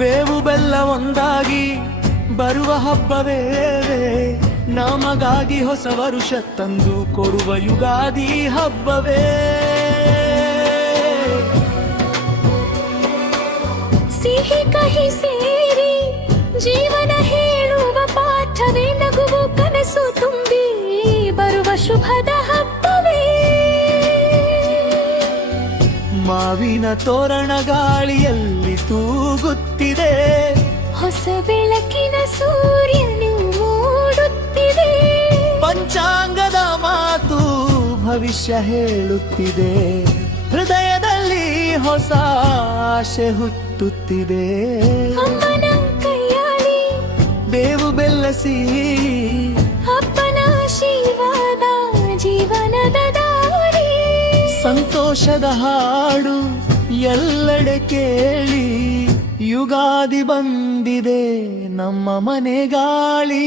ಬೇವು ಬೆಲ್ಲ ಒಂದಾಗಿ ಬರುವ ಹಬ್ಬವೇ ನಮಗಾಗಿ ಹೊಸ ವರುಷ ತಂದು ಕೊಡುವ ಯುಗಾದಿ ಹಬ್ಬವೇ. ಸಿಹಿ ಕಹಿ ಸೇರಿ ಜೀವನ ಹೇಳುವ ಪಾಠವೇ, ನಗುವ ಕನಸು ತುಂಬಿ ಬರುವ ಶುಭದ ಹಬ್ಬವೇ. ಮಾವಿನ ತೋರಣ ಗಾಳಿಯಲ್ಲಿ ತೂಗುತ್ತಿದೆ, ಹೊಸ ಬೆಳಕಿನ ಸೂರ್ಯನು ಮೂಡುತ್ತಿದೆ. ಪಂಚಾಂಗದ ಮಾತು ಭವಿಷ್ಯ ಹೇಳುತ್ತಿದೆ, ಹೃದಯದಲ್ಲಿ ಹೊಸ ಆಶೆ ಹುಟ್ಟುತ್ತಿದೆ. ಅಮ್ಮನ ಕೈಯಾಳಿ ಬೇವು ಬೆಲ್ಲಸಿ, ಅಪ್ಪನ ಆಶೀರ್ವಾದ ಜೀವನದ ದಾರಿ. ಸಂತೋಷದ ಹಾಡು ಎಲ್ಲೆಡೆ ಕೇಳಿ, ಯುಗಾದಿ ಬಂದಿದೆ ನಮ್ಮ ಮನೆಗಾಳಿ.